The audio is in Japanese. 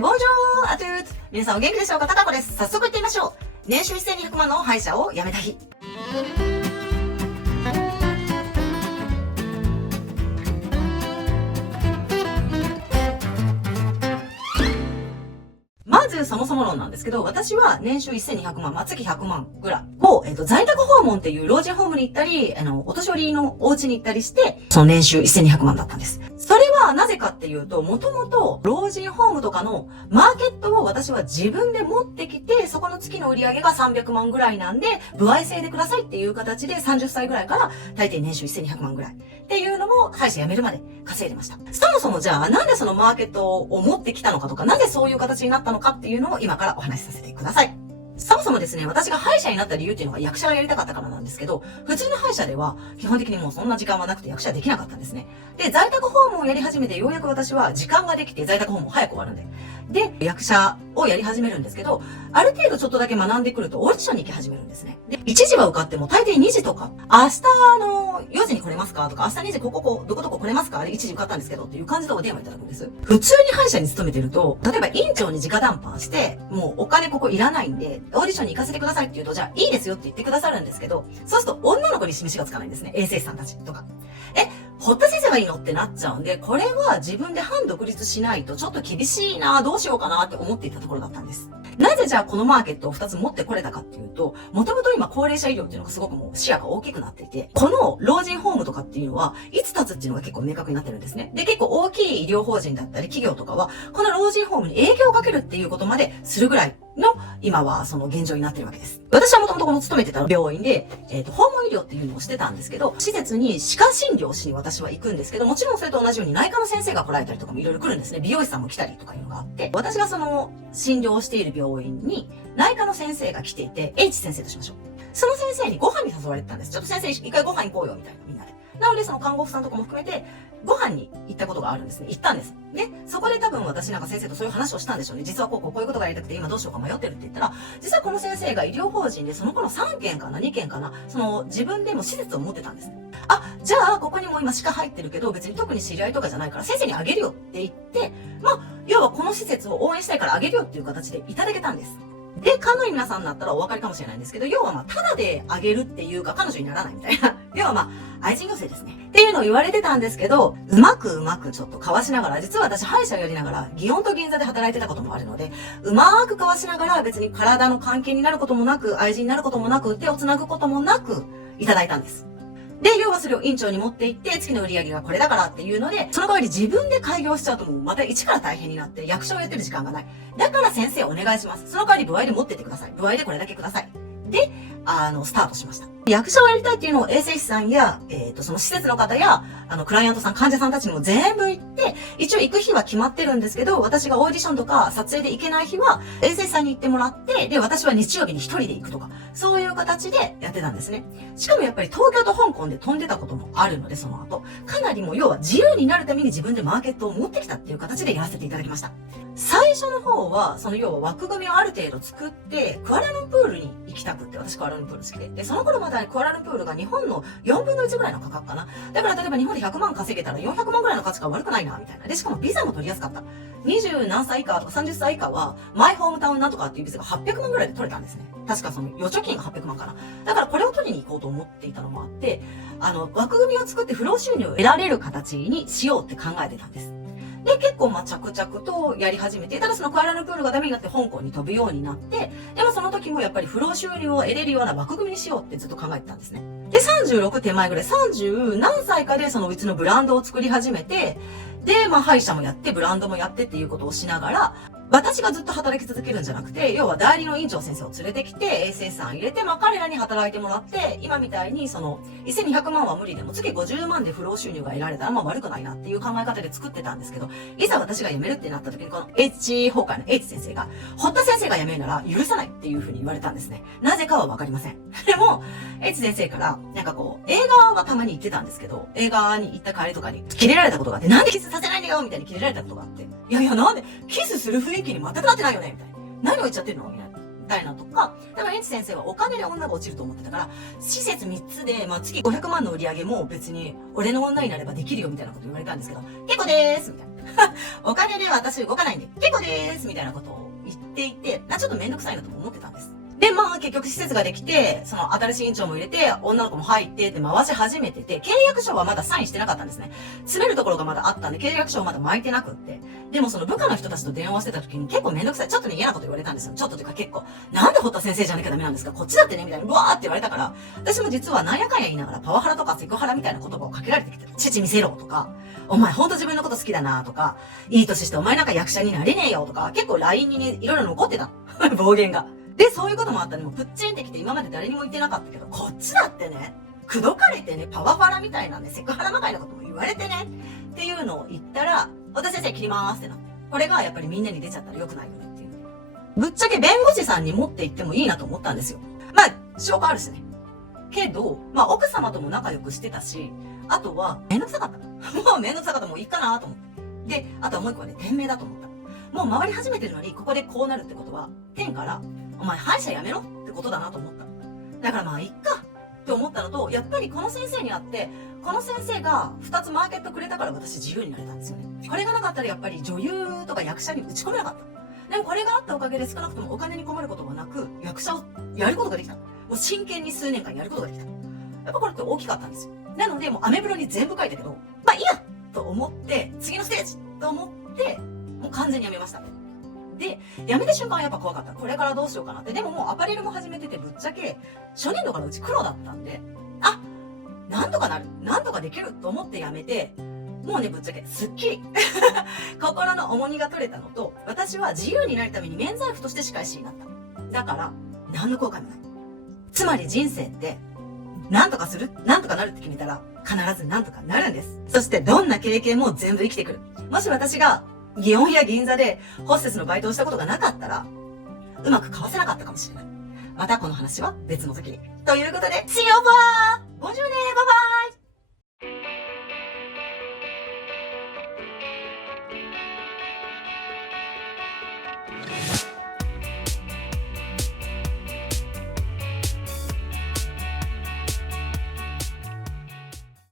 ボンジョーアトゥーツ。皆さんお元気でしょうか？タカコです。早速行ってみましょう。年収1200万の歯医者を辞めた日。まずそもそも論なんですけど、私は年収1200万、月100万ぐらいを、在宅訪問っていう老人ホームに行ったり、お年寄りのお家に行ったりして、その年収1200万だったんです。それはなぜかっていうと、もともと老人ホームとかのマーケットを私は自分で持ってきて、そこの月の売り上げが300万ぐらいなんで、歩合制でくださいっていう形で30歳ぐらいから大抵年収1200万ぐらいっていうのも歯医者辞めるまで稼いでました。そもそもじゃあなんでそのマーケットを持ってきたのかとか、なぜそういう形になったのかっていうのを今からお話しさせてください。そもそもですね、私が歯医者になった理由っていうのが役者がやりたかったからなんですけど、普通の歯医者では基本的にもうそんな時間はなくて役者はできなかったんですね。で、在宅訪問をやり始めてようやく私は時間ができて在宅訪問早く終わるんで。で、役者をやり始めるんですけど、ある程度ちょっとだけ学んでくるとオーディションに行き始めるんですね。で、1時は受かっても大抵2時とか、明日4時に来れますかとか、明日2時どこ来れますかあれ1時受かったんですけどっていう感じでお電話いただくんです。普通に歯医者に勤めてると、例えば院長に直談判して、もうお金ここいらないんで、オーディションに行かせてくださいって言うと、じゃあいいですよって言ってくださるんですけど、そうすると女の子に示しがつかないんですね。衛生士さんたちとか。堀田先生がいいのってなっちゃうんで、これは自分で反独立しないとちょっと厳しいな、どうしようかなって思っていたところだったんです。なぜじゃあこのマーケットを2つ持ってこれたかっていうと、もともと今高齢者医療っていうのがすごくもう視野が大きくなっていて、この老人ホームとかっていうのは、いつ立つっていうのが結構明確になってるんですね。で、結構大きい医療法人だったり企業とかは、この老人ホームに影響をかけるっていうことまでするぐらいの、今はその現状になってるわけです。私はもともとこの勤めてた病院で、訪問医療っていうのをしてたんですけど、施設に歯科診療しに私は行くんですけど、もちろんそれと同じように内科の先生が来られたりとかもいろいろ来るんですね。美容師さんも来たりとかいうのがあって、私がその診療をしている病院に内科の先生が来ていて、H 先生としましょう。その先生にご飯に誘われてたんです。ちょっと先生一回ご飯行こうよみたいな、みんなで。なのでその看護婦さんとかも含めて、ご飯に行ったことがあるんですね。行ったんです。で、そこで多分私なんか先生とそういう話をしたんでしょうね。実はこういうことがやりたくて今どうしようか迷ってるって言ったら、実はこの先生が医療法人でその頃3件かな2件かな、その自分でも施設を持ってたんですね。じゃあここにも今歯科入ってるけど別に特に知り合いとかじゃないから先生にあげるよって言って、要はこの施設を応援したいからあげるよっていう形でいただけたんです。で、かの皆さんだったらお分かりかもしれないんですけど、要はただであげるっていうか彼女にならないみたいな。要は愛人養成ですね。っていうのを言われてたんですけど、うまくちょっと交わしながら、実は私歯医者をやりながら、祇園と銀座で働いてたこともあるので、うまく交わしながら別に体の関係になることもなく、愛人になることもなく、手を繋ぐこともなく、いただいたんです。で、要はそれを院長に持って行って、月の売り上げがこれだからっていうので、その代わり自分で開業しちゃうともうまた一から大変になって、役所をやってる時間がない。だから先生お願いします。その代わり歩合で持ってってください。歩合でこれだけください。で、スタートしました。役者をやりたいっていうのを衛生士さんや、その施設の方や、クライアントさん、患者さんたちにも全部行って、一応行く日は決まってるんですけど、私がオーディションとか撮影で行けない日は、衛生士さんに行ってもらって、で、私は日曜日に一人で行くとか、そういう形でやってたんですね。しかもやっぱり東京と香港で飛んでたこともあるので、その後。かなりもう要は自由になるために自分でマーケットを持ってきたっていう形でやらせていただきました。最初の方は、その要は枠組みをある程度作って、クアラルンプールに行きたくって、私クアラルンプール好きで。で、その頃まだクアラルンプールが日本の4分の1ぐらいの価格かな。だから例えば日本で100万稼げたら400万ぐらいの価値が悪くないな、みたいな。で、しかもビザも取りやすかった。20何歳以下とか30歳以下は、マイホームタウンなんとかっていうビザが800万ぐらいで取れたんですね。確かその預貯金が800万かな。だからこれを取りに行こうと思っていたのもあって、枠組みを作って不労収入を得られる形にしようって考えてたんです。で、結構着々とやり始めて、ただそのクアラルンプールがダメになって香港に飛ぶようになって、でもその時もやっぱり不労収入を得れるような枠組みにしようってずっと考えてたんですね。で、36手前ぐらい、30何歳かでそのうちのブランドを作り始めて、で、歯医者もやって、ブランドもやってっていうことをしながら、私がずっと働き続けるんじゃなくて、要は代理の院長先生を連れてきて、衛生士さん入れて、彼らに働いてもらって、今みたいに1200万は無理でも月50万で不労収入が得られたら悪くないなっていう考え方で作ってたんですけど、いざ私が辞めるってなった時に、この H 崩壊の H 先生が、堀田先生が辞めるなら許さないっていうふうに言われたんですね。なぜかはわかりません。でも、H 先生から、映画はたまに行ってたんですけど、映画に行った帰りとかに、キレられたことがあって、なんでキスさせないんだよみたいにキレられたことがあって、いや、なんで、キスする雰囲気に全くなってないよねみたいな。何を言っちゃってるのみたいな。みたいなとか、でもエンチ先生はお金で女が落ちると思ってたから、施設3つで、月500万の売り上げも別に俺の女になればできるよみたいなこと言われたんですけど、結構でーすみたいな。お金で私動かないんで、結構でーすみたいなことを言っていて、ちょっとめんどくさいなとも思ってたんです。で、結局施設ができて、その新しい院長も入れて、女の子も入ってって回し始めてて、契約書はまだサインしてなかったんですね。詰めるところがまだあったんで、契約書をまだ巻いてなくって。でもその部下の人たちと電話してた時に結構めんどくさい。ちょっとね嫌なこと言われたんですよ。ちょっとというか結構、なんで堀田先生じゃなきゃダメなんですか、こっちだってねみたいな、ブワーって言われたから、私も実はなんやかんや言いながらパワハラとかセクハラみたいな言葉をかけられてきてる。父見せろとか、お前ほんと自分のこと好きだなとか、いい年してお前なんか役者になれねえよとか、結構 LINE にね、いろいろ残ってた。暴言が。で、そういうこともあったね。もうプッチンってきて今まで誰にも言ってなかったけど、こっちだってね、口説かれてね、パワハラみたいなね、セクハラみたいなことも言われてね、っていうのを言ったら、私先生切りまーすってなって。これがやっぱりみんなに出ちゃったら良くないよねっていう。ぶっちゃけ弁護士さんに持って行ってもいいなと思ったんですよ。証拠あるしね。けど、奥様とも仲良くしてたし、あとは、めんどくさかった。もうめんどくさかったもういいかなと思って。で、あとはもう一個はね、店名だと思った。もう回り始めてるのに、ここでこうなるってことは、天から、お前歯医者やめろってことだなと思った。だからいっかって思ったのと、やっぱりこの先生に会って、この先生が2つマーケットくれたから私自由になれたんですよね。これがなかったらやっぱり女優とか役者に打ち込めなかった。でもこれがあったおかげで少なくともお金に困ることがなく、役者をやることができた。もう真剣に数年間やることができた。やっぱこれって大きかったんですよ。なのでもうアメブロに全部書いたけど、いいやと思って、次のステージと思って、もう完全にやめました。で、辞めた瞬間はやっぱ怖かった。これからどうしようかなって。でももうアパレルも始めててぶっちゃけ、初年度からうち黒だったんで、なんとかなる。なんとかできると思って辞めて、もうね、ぶっちゃけ、すっきり。心の重荷が取れたのと、私は自由になるために免罪符として歯科医師になった。だから、何の後悔もない。つまり人生って、なんとかする、なんとかなるって決めたら、必ずなんとかなるんです。そしてどんな経験も全部生きてくる。もし私が、祇園や銀座でホステスのバイトをしたことがなかったら、うまくかわせなかったかもしれない。またこの話は別の時に。ということで、See you over! 50年バイバイ